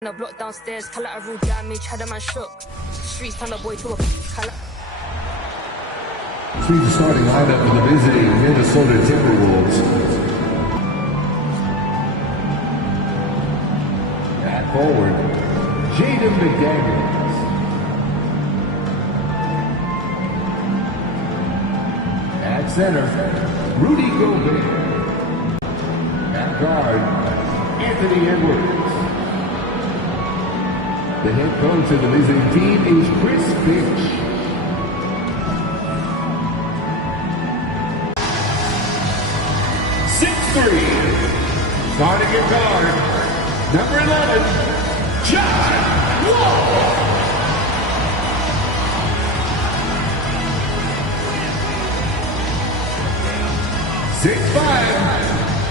No block downstairs, collateral damage, had a man shook. Streets turned the boy to a See the starting lineup for the visiting Minnesota Timberwolves. At forward, Jaden McDaniels. At center, Rudy Gobert. At guard, Anthony Edwards. The head coach of the visiting team is Chris Finch. Starting at guard, number 11, John Wall.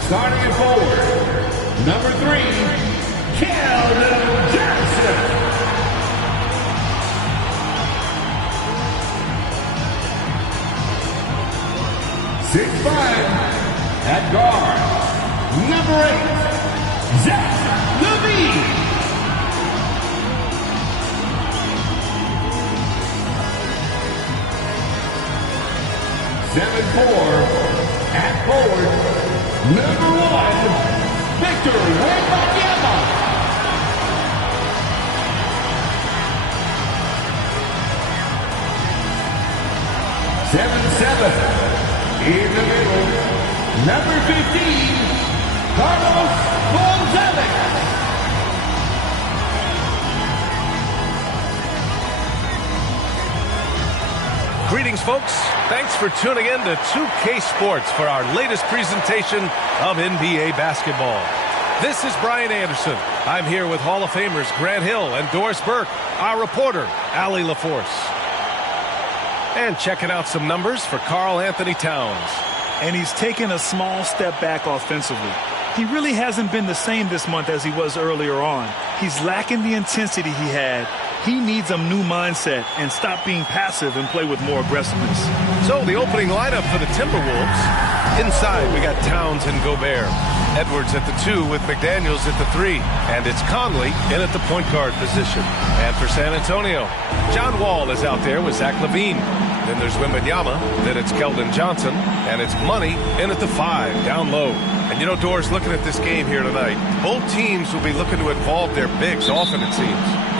Starting at forward, number 3, Keldon Johnson. 6'5", at guard, number 8, Zach LaVine. Seven four at forward, number 1, Victor Wembanyama. Seven in the middle, number 15, Carlos Gonzalez. Greetings, folks. Thanks for tuning in to 2K Sports for our latest presentation of NBA basketball. This is Brian Anderson. I'm here with Hall of Famers Grant Hill and Doris Burke, our reporter, Allie LaForce. And checking out some numbers for Karl Anthony Towns. And he's taken a small step back offensively. He really hasn't been the same this month as he was earlier on. He's lacking the intensity he had. He needs a new mindset and stop being passive and play with more aggressiveness. So the opening lineup for the Timberwolves. Inside, we got Towns and Gobert. Edwards at the 2 with McDaniels at the 3. And it's Conley in at the point guard position. And for San Antonio, John Wall is out there with Zach LaVine. Then there's Wembanyama, then it's Keldon Johnson, and it's Money in at the 5, down low. And you know, Doris, looking at this game here tonight, both teams will be looking to involve their bigs often, it seems.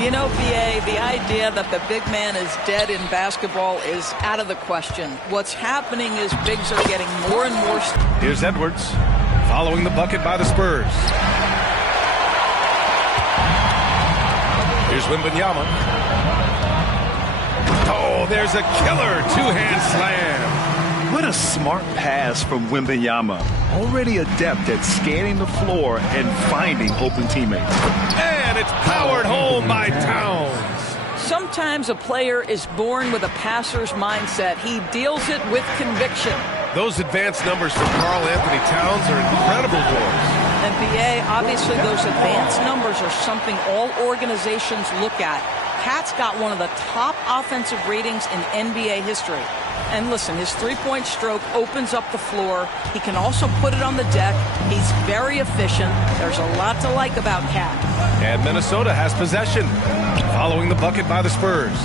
You know, BA, the idea that the big man is dead in basketball is out of the question. What's happening is bigs are getting more and more... Here's Edwards, following the bucket by the Spurs. Here's Wembanyama. Oh, there's a killer two-hand slam. What a smart pass from Wembanyama. Already adept at scanning the floor and finding open teammates. And it's powered home by Towns. Sometimes a player is born with a passer's mindset. He deals it with conviction. Those advanced numbers for Karl Anthony Towns are incredible, Doris. And BA, obviously those advanced numbers are something all organizations look at. Cat's got one of the top offensive ratings in NBA history. And listen, his three-point stroke opens up the floor. He can also put it on the deck. He's very efficient. There's a lot to like about Cat. And Minnesota has possession, following the bucket by the Spurs.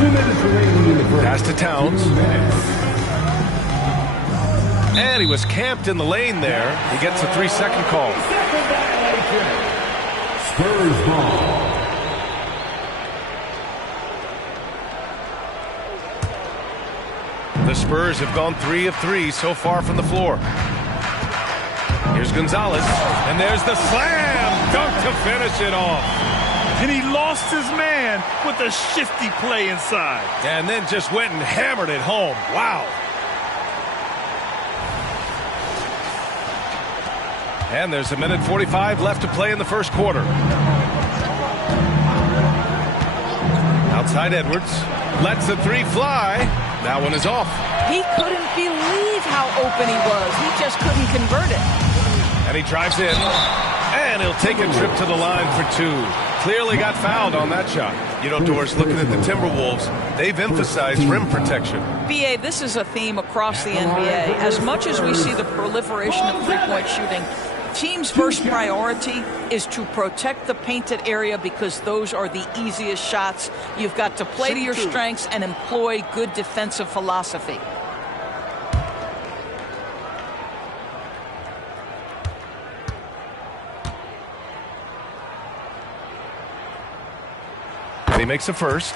2 minutes remaining in the break. Pass to Towns. And he was camped in the lane there. He gets a 3-second call. Spurs ball. The Spurs have gone 3 of 3 so far from the floor. Here's Gonzalez, and there's the slam dunk to finish it off. And he lost his man with a shifty play inside. And then just went and hammered it home. Wow. And there's 1:45 left to play in the first quarter. Outside Edwards, lets the 3 fly. That one is off. He couldn't believe how open he was. He just couldn't convert it. And he drives in. And he'll take a trip to the line for 2. Clearly got fouled on that shot. You know, Doris, looking at the Timberwolves, they've emphasized rim protection. BA, this is a theme across the NBA. As much as we see the proliferation of three-point shooting, Team's first priority is to protect the painted area because those are the easiest shots. You've got to play to your strengths and employ good defensive philosophy. He makes a first.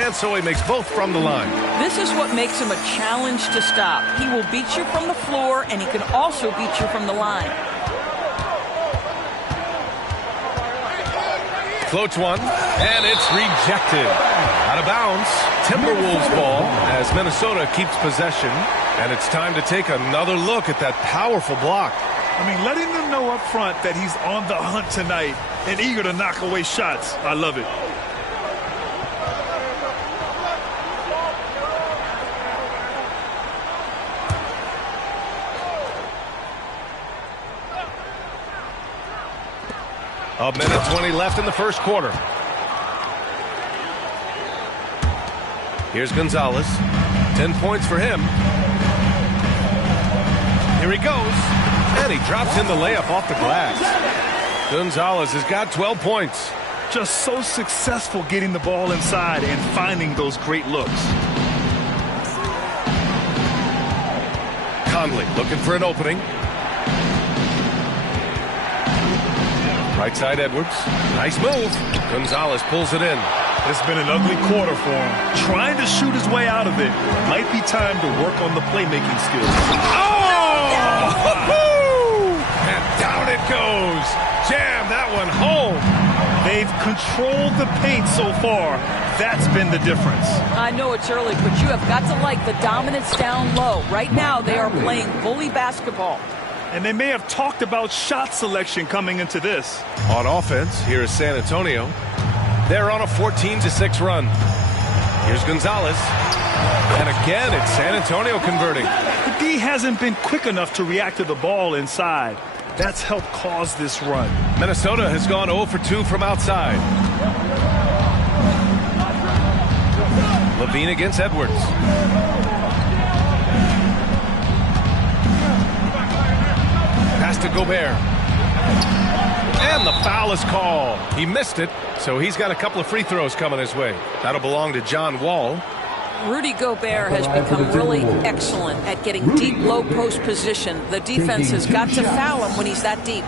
And so he makes both from the line. This is what makes him a challenge to stop. He will beat you from the floor, and he can also beat you from the line. Floats one, and it's rejected. Out of bounds. Timberwolves ball as Minnesota keeps possession. And it's time to take another look at that powerful block. I mean, letting them know up front that he's on the hunt tonight and eager to knock away shots. I love it. A minute 20 left in the first quarter. Here's Gonzalez. 10 points for him. Here he goes. And he drops in the layup off the glass. Gonzalez has got 12 points. Just so successful getting the ball inside and finding those great looks. Conley looking for an opening. Right side Edwards. Nice move. Gonzalez pulls it in. It's been an ugly quarter for him. Trying to shoot his way out of it. Might be time to work on the playmaking skills. Oh! And down it goes. Jam that one home. They've controlled the paint so far. That's been the difference. I know it's early, but you have got to like the dominance down low. Right now, they are playing bully basketball. And they may have talked about shot selection coming into this. On offense, here is San Antonio. They're on a 14-6 run. Here's Gonzalez. And again, it's San Antonio converting. The D hasn't been quick enough to react to the ball inside. That's helped cause this run. Minnesota has gone 0 for 2 from outside. Levine against Edwards. Pass to Gobert. And the foul is called. He missed it, so he's got a couple of free throws coming his way. That'll belong to John Wall. Rudy Gobert has become really excellent at getting deep, low post position. The defense has got to foul him when he's that deep.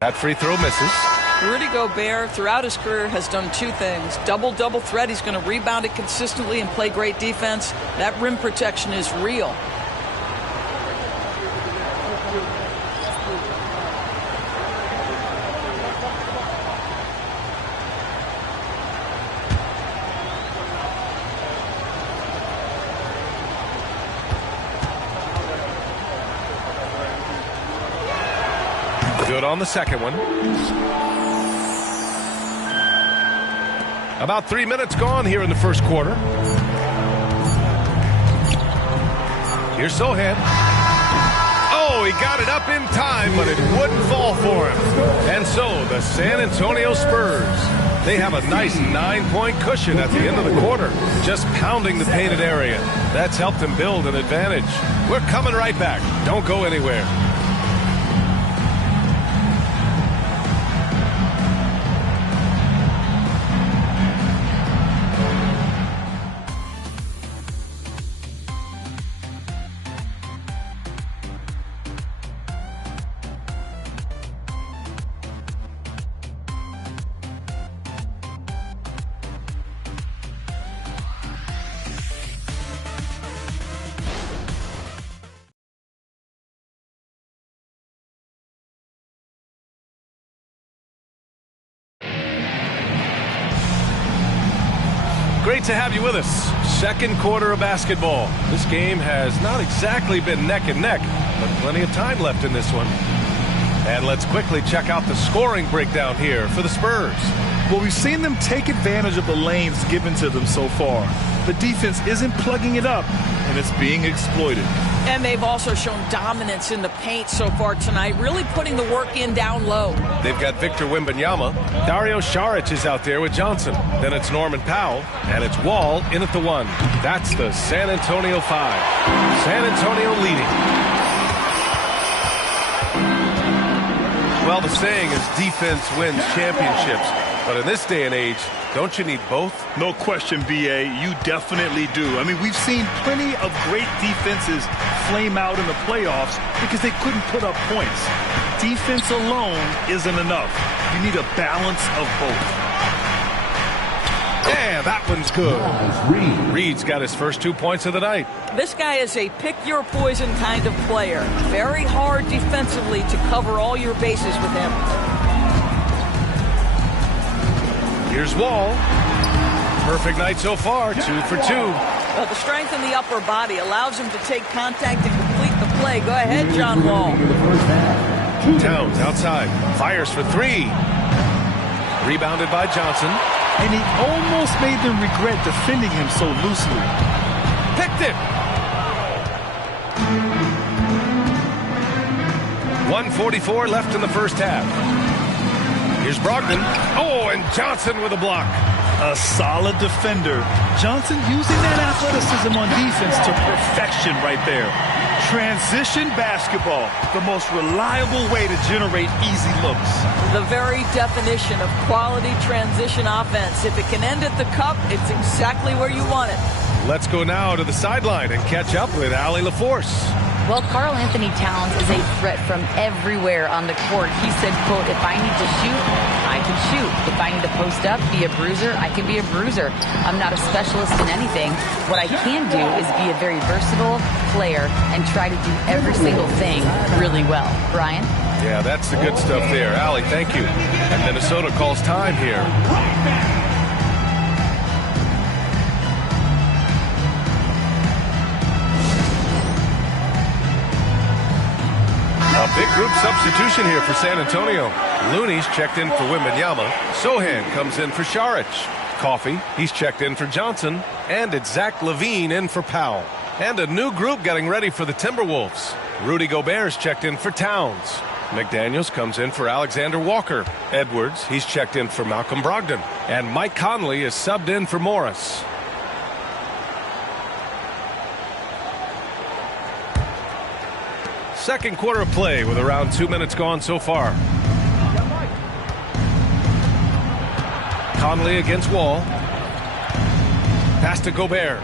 That free throw misses. Rudy Gobert, throughout his career, has done two things. Double threat. He's going to rebound it consistently and play great defense. That rim protection is real. Good on the second one. About 3 minutes gone here in the first quarter. Here's Sohan. Oh, he got it up in time, but it wouldn't fall for him. And so the San Antonio Spurs, they have a nice 9-point cushion at the end of the quarter, just pounding the painted area. That's helped them build an advantage. We're coming right back. Don't go anywhere. Great to have you with us. Second quarter of basketball. This game has not exactly been neck and neck, but plenty of time left in this one. And let's quickly check out the scoring breakdown here for the Spurs. Well, we've seen them take advantage of the lanes given to them so far. The defense isn't plugging it up, and it's being exploited. And they've also shown dominance in the paint so far tonight, really putting the work in down low. They've got Victor Wembanyama. Dario Saric is out there with Johnson. Then it's Norman Powell, and it's Wall in at the 1. That's the San Antonio 5. San Antonio leading. Well, the saying is defense wins championships. But in this day and age, don't you need both? No question, B.A. You definitely do. I mean, we've seen plenty of great defenses flame out in the playoffs because they couldn't put up points. Defense alone isn't enough. You need a balance of both. Yeah, that one's good. Reed's got his first 2 points of the night. This guy is a pick-your-poison kind of player. Very hard defensively to cover all your bases with him. Here's Wall. Perfect night so far, 2 for 2. Well, the strength in the upper body allows him to take contact and complete the play. Go ahead, John Wall. Towns outside. Fires for 3. Rebounded by Johnson. And he almost made them regret defending him so loosely. Picked it. 1:44 left in the first half. Here's Brogdon. Oh, and Johnson with a block. A solid defender. Johnson using that athleticism on defense to perfection right there. Transition basketball, the most reliable way to generate easy looks. The very definition of quality transition offense. If it can end at the cup, it's exactly where you want it. Let's go now to the sideline and catch up with Allie LaForce. Well, Karl Anthony Towns is a threat from everywhere on the court. He said, quote, if I need to shoot, I can shoot. If I need to post up, be a bruiser, I can be a bruiser. I'm not a specialist in anything. What I can do is be a very versatile player and try to do every single thing really well. Brian? Yeah, that's the good stuff there. Allie, thank you. And Minnesota calls time here. A big group substitution here for San Antonio. Looney's checked in for Wembanyama. Sohan comes in for Saric. Coffey, he's checked in for Johnson. And it's Zach LaVine in for Powell. And a new group getting ready for the Timberwolves. Rudy Gobert's checked in for Towns. McDaniels comes in for Alexander Walker. Edwards, he's checked in for Malcolm Brogdon. And Mike Conley is subbed in for Morris. Second quarter of play with around 2 minutes gone so far. Conley against Wall. Pass to Gobert.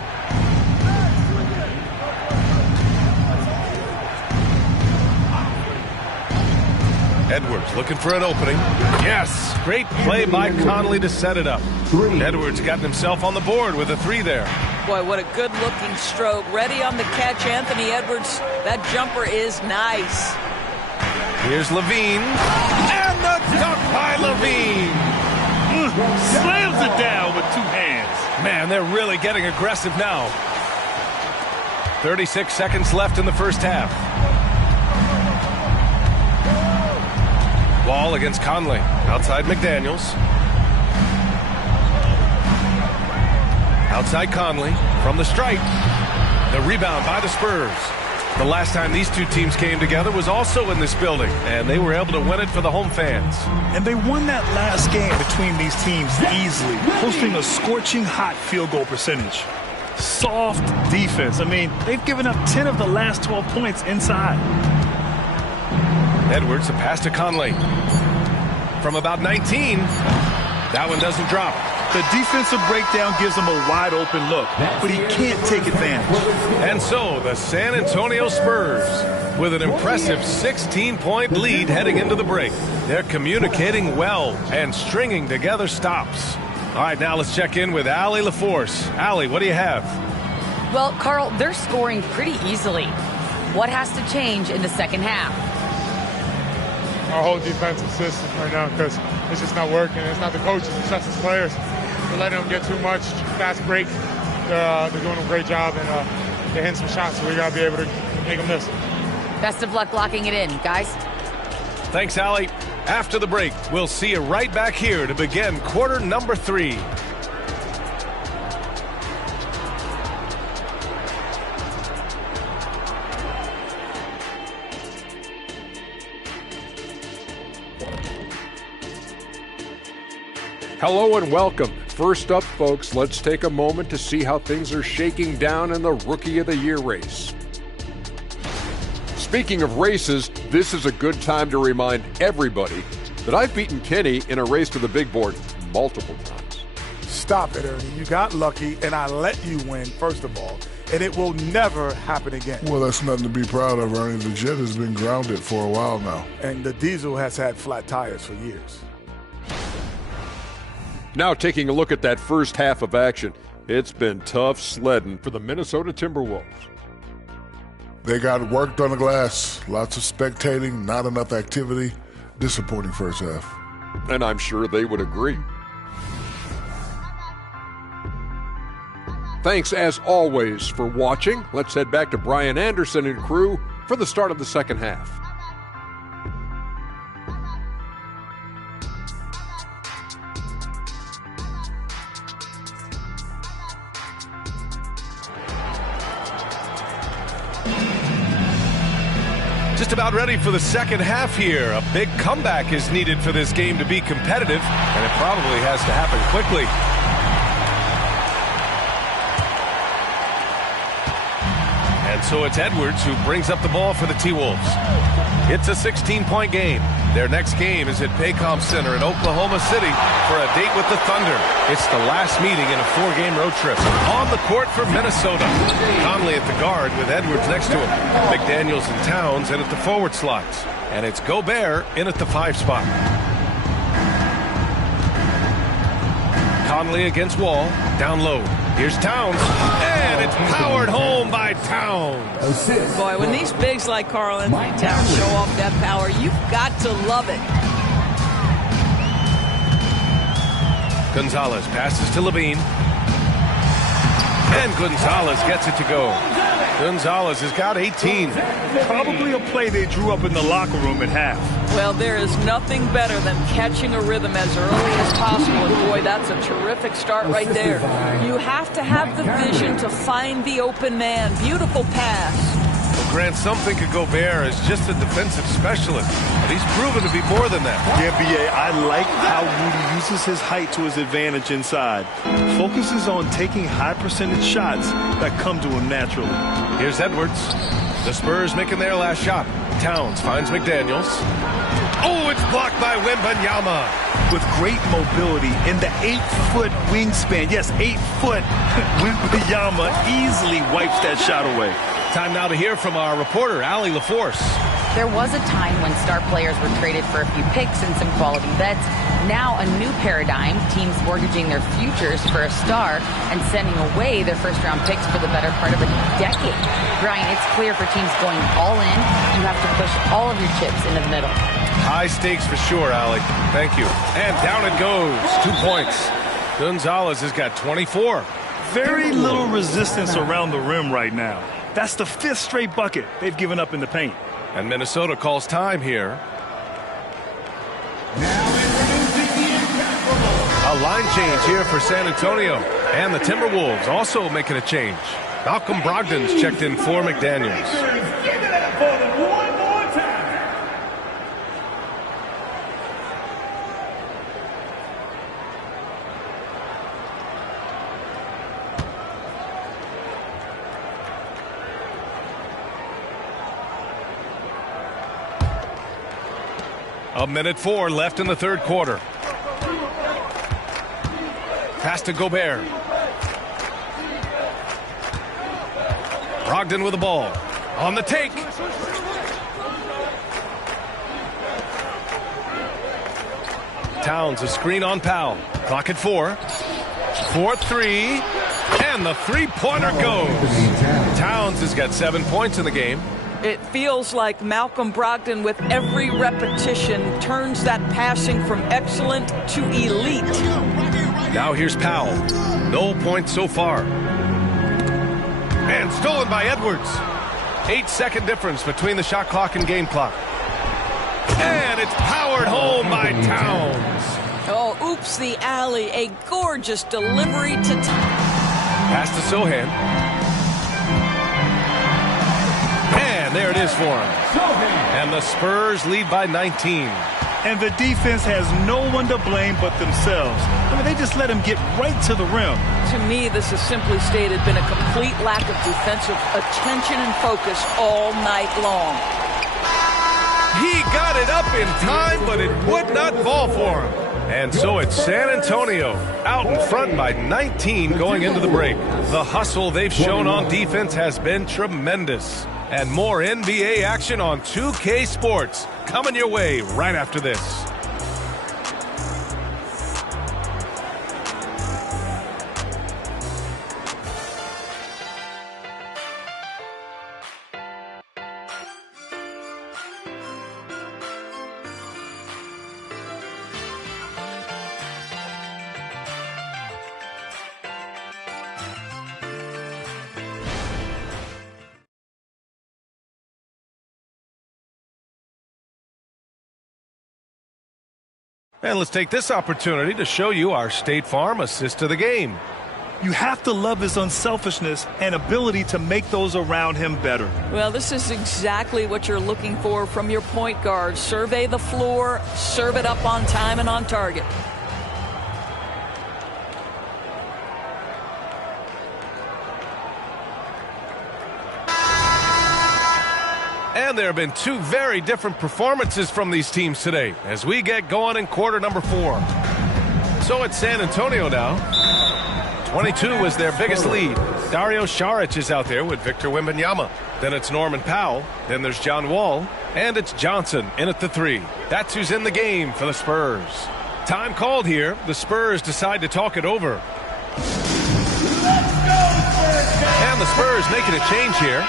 Edwards looking for an opening. Yes, great play by Conley to set it up. Edwards got himself on the board with a 3 there. Boy, what a good-looking stroke. Ready on the catch, Anthony Edwards. That jumper is nice. Here's LaVine. And the dunk by LaVine. Slams it down with 2 hands. Man, they're really getting aggressive now. 36 seconds left in the first half. Wall against Conley. Outside McDaniels. Outside Conley from the stripe. The rebound by the Spurs. The last time these two teams came together was also in this building, and they were able to win it for the home fans. And they won that last game between these teams easily, posting a scorching hot field goal percentage. Soft defense. I mean, they've given up 10 of the last 12 points inside. Edwards, a pass to Conley. From about 19, that one doesn't drop. The defensive breakdown gives him a wide open look, but he can't take advantage. And so the San Antonio Spurs with an impressive 16-point lead heading into the break. They're communicating well and stringing together stops. All right, now let's check in with Allie LaForce. Allie, what do you have? Well, Karl, they're scoring pretty easily. What has to change in the second half? Our whole defensive system right now, because it's just not working. It's not the coaches, it's just the players. We're letting them get too much. Fast break. They're doing a great job, and they're hitting some shots, so we got to be able to make them miss. Best of luck locking it in, guys. Thanks, Allie. After the break, we'll see you right back here to begin quarter number 3. Hello and welcome. First up, folks, let's take a moment to see how things are shaking down in the Rookie of the Year race. Speaking of races, this is a good time to remind everybody that I've beaten Kenny in a race to the big board multiple times. Stop it, Ernie. You got lucky, and I let you win, first of all, and it will never happen again. Well, that's nothing to be proud of, Ernie. The jet has been grounded for a while now. And the diesel has had flat tires for years. Now taking a look at that first half of action, it's been tough sledding for the Minnesota Timberwolves. They got worked on the glass. Lots of spectating, not enough activity. Disappointing first half. And I'm sure they would agree. Thanks as always for watching. Let's head back to Brian Anderson and crew for the start of the second half. Just about ready for the second half here. A big comeback is needed for this game to be competitive, and it probably has to happen quickly. And so it's Edwards who brings up the ball for the T-Wolves. It's a 16-point game. Their next game is at Paycom Center in Oklahoma City for a date with the Thunder. It's the last meeting in a 4-game road trip. On the court for Minnesota. Conley at the guard with Edwards next to him. McDaniels and Towns in at the forward slots. And it's Gobert in at the 5 spot. Conley against Wall. Down low. Here's Towns. And it's powered home by Towns. Boy, when these bigs like Karl Anthony Towns show off that power, you've got to love it. Gonzalez passes to Levine. And Gonzalez gets it to go. Gonzalez has got 18. Probably a play they drew up in the locker room at half. Well, there is nothing better than catching a rhythm as early as possible. And boy, that's a terrific start right there. You have to have the vision to find the open man. Beautiful pass. Well, Grant, some think of Gobert as just a defensive specialist, but he's proven to be more than that. Yeah, B.A., I like how Rudy uses his height to his advantage inside. Focuses on taking high percentage shots that come to him naturally. Here's Edwards. The Spurs making their last shot. Towns finds McDaniels. Oh, it's blocked by Wembanyama. With great mobility and the 8-foot wingspan. Yes, 8 foot. Wembanyama easily wipes that shot away. Time now to hear from our reporter, Allie LaForce. There was a time when star players were traded for a few picks and some quality vets. Now a new paradigm, teams mortgaging their futures for a star and sending away their first-round picks for the better part of a decade. Brian, it's clear for teams going all in, you have to push all of your chips into the middle. High stakes for sure, Allie. Thank you. And down it goes. 2 points. Gonzalez has got 24. Very little resistance around the rim right now. That's the 5th straight bucket they've given up in the paint. And Minnesota calls time here. A line change here for San Antonio. And the Timberwolves also making a change. Malcolm Brogdon's checked in for McDaniels. A minute 4 left in the third quarter. Pass to Gobert. Brogdon with the ball. On the take. Towns a screen on Powell. Clock at 4. 4-3. And the three-pointer goes. Towns has got 7 points in the game. It feels like Malcolm Brogdon, with every repetition, turns that passing from excellent to elite. Now here's Powell. No points so far. And stolen by Edwards. 8-second difference between the shot clock and game clock. And it's powered home by Towns. Oh, oops, the alley. A gorgeous delivery to Pass to Sohan. And there it is for him. And the Spurs lead by 19. And the defense has no one to blame but themselves. I mean, they just let him get right to the rim. To me, this has simply stated been a complete lack of defensive attention and focus all night long. He got it up in time, but it would not fall for him. And so it's San Antonio out in front by 19 going into the break. The hustle they've shown on defense has been tremendous. And more NBA action on 2K Sports coming your way right after this. And let's take this opportunity to show you our State Farm assist to the game. You have to love his unselfishness and ability to make those around him better. Well, this is exactly what you're looking for from your point guard. Survey the floor, serve it up on time and on target. And there have been two very different performances from these teams today as we get going in quarter number 4. So it's San Antonio now. 22 was their biggest lead. Dario Saric is out there with Victor Wembanyama. Then it's Norman Powell. Then there's John Wall. And it's Johnson in at the 3. That's who's in the game for the Spurs. Time called here. The Spurs decide to talk it over. And the Spurs making a change here.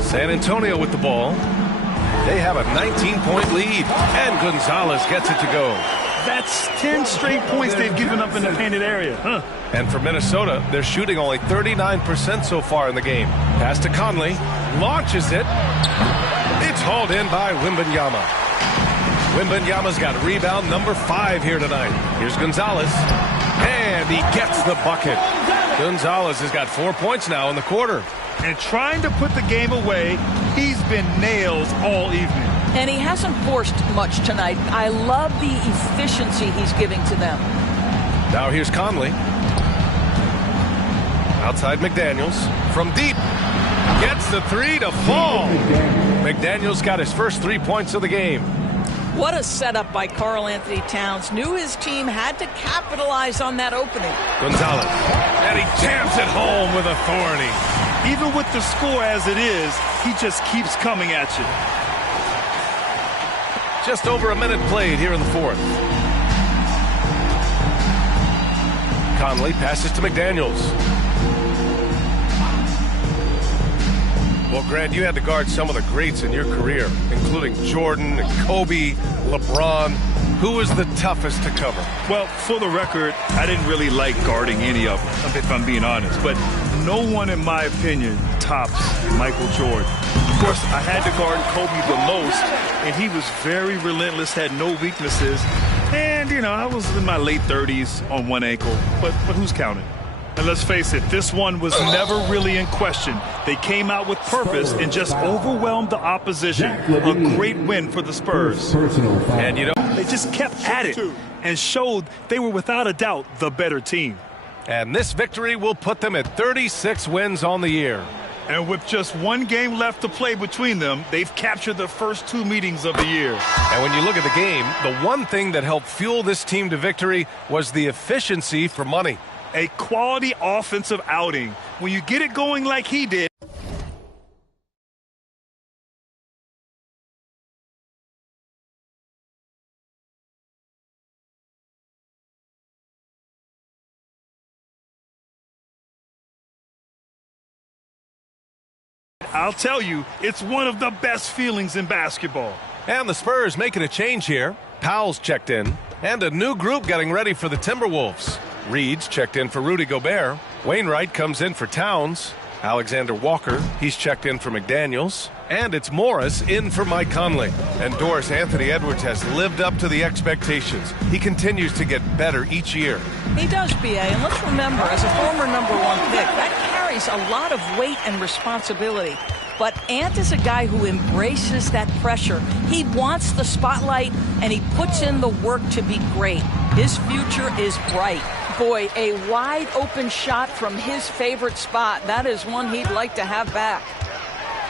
San Antonio with the ball. They have a 19-point lead, and Gonzalez gets it to go. That's 10 straight points they've given up in the painted area. And for Minnesota, they're shooting only 39% so far in the game. Pass to Conley. Launches it. It's hauled in by Wembanyama. Wembanyama's got rebound number 5 here tonight. Here's Gonzalez. And he gets the bucket. Gonzalez has got 4 points now in the quarter. And trying to put the game away, he's been nailed all evening. And he hasn't forced much tonight. I love the efficiency he's giving to them. Now here's Conley. Outside McDaniels. From deep. Gets the 3 to fall. McDaniels got his first 3 points of the game. What a setup by Karl Anthony Towns. Knew his team had to capitalize on that opening. Gonzalez. And he jams it home with authority. Even with the score as it is, he just keeps coming at you. Just over a minute played here in the 4th. Conley passes to McDaniels. Well, Grant, you had to guard some of the greats in your career, including Jordan, and Kobe, LeBron. Who was the toughest to cover? Well, for the record, I didn't really like guarding any of them, if I'm being honest. But no one, in my opinion, tops Michael Jordan. Of course, I had to guard Kobe the most, and he was very relentless, had no weaknesses. And, you know, I was in my late 30s on one ankle, but who's counting? And let's face it, this one was never really in question. They came out with purpose and just overwhelmed the opposition. A great win for the Spurs. And, you know, they just kept at it and showed they were without a doubt the better team. And this victory will put them at 36 wins on the year. And with just one game left to play between them, they've captured the first 2 meetings of the year. And when you look at the game, the one thing that helped fuel this team to victory was the efficiency for money. A quality offensive outing. When you get it going like he did. I'll tell you, it's one of the best feelings in basketball. And the Spurs making a change here. Powell's checked in. And a new group getting ready for the Timberwolves. Reed's checked in for Rudy Gobert. Wainwright comes in for Towns. Alexander Walker, he's checked in for McDaniels. And it's Morris in for Mike Conley. And Doris Anthony Edwards has lived up to the expectations. He continues to get better each year. He does, B.A. And let's remember, as a former #1 pick, that carries a lot of weight and responsibility. But Ant is a guy who embraces that pressure. He wants the spotlight, and he puts in the work to be great. His future is bright. Boy, a wide open shot from his favorite spot. That is one he'd like to have back.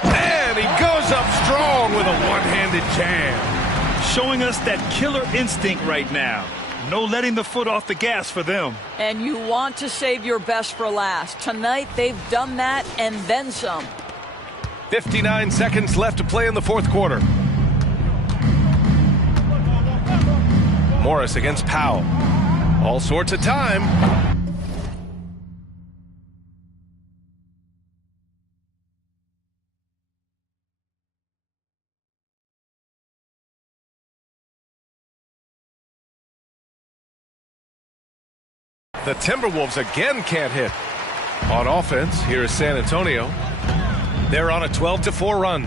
And he goes up strong with a one-handed jam. Showing us that killer instinct right now. No letting the foot off the gas for them. And you want to save your best for last. Tonight, they've done that and then some. 59 seconds left to play in the fourth quarter. Morris against Powell. All sorts of time. The Timberwolves again can't hit. On offense, here is San Antonio. They're on a 12-4 run.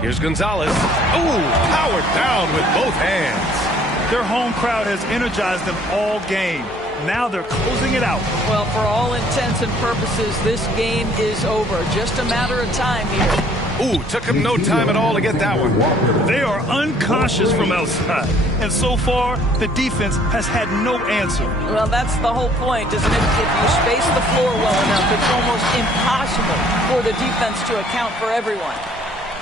Here's Gonzalez. Ooh, powered down with both hands. Their home crowd has energized them all game. Now they're closing it out. Well, for all intents and purposes, this game is over. Just a matter of time here. Ooh, took him no time at all to get that one. They are unconscious from outside. And so far, the defense has had no answer. Well, that's the whole point, isn't it? If you space the floor well enough, it's almost impossible for the defense to account for everyone.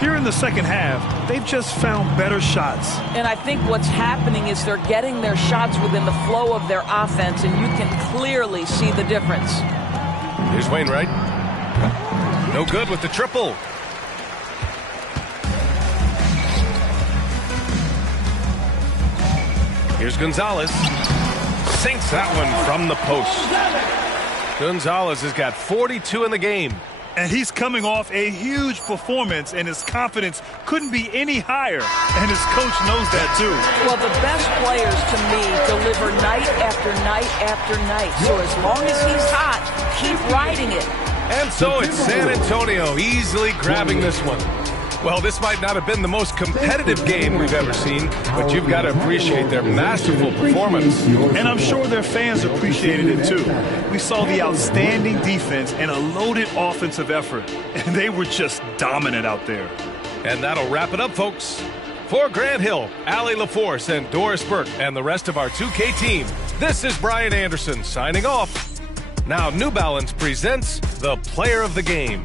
Here in the second half, they've just found better shots. And I think what's happening is they're getting their shots within the flow of their offense, and you can clearly see the difference. Here's Wainwright. No good with the triple. Here's Gonzalez. Sinks that one from the post. Gonzalez has got 42 in the game. And he's coming off a huge performance, and his confidence couldn't be any higher. And his coach knows that, too. Well, the best players, to me, deliver night after night after night. So as long as he's hot, keep riding it. And so it's San Antonio easily grabbing this one. Well, this might not have been the most competitive game we've ever seen, but you've got to appreciate their masterful performance. And I'm sure their fans appreciated it, too. We saw the outstanding defense and a loaded offensive effort, and they were just dominant out there. And that'll wrap it up, folks. For Grant Hill, Allie LaForce, and Doris Burke, and the rest of our 2K team, this is Brian Anderson signing off. Now, New Balance presents the Player of the Game.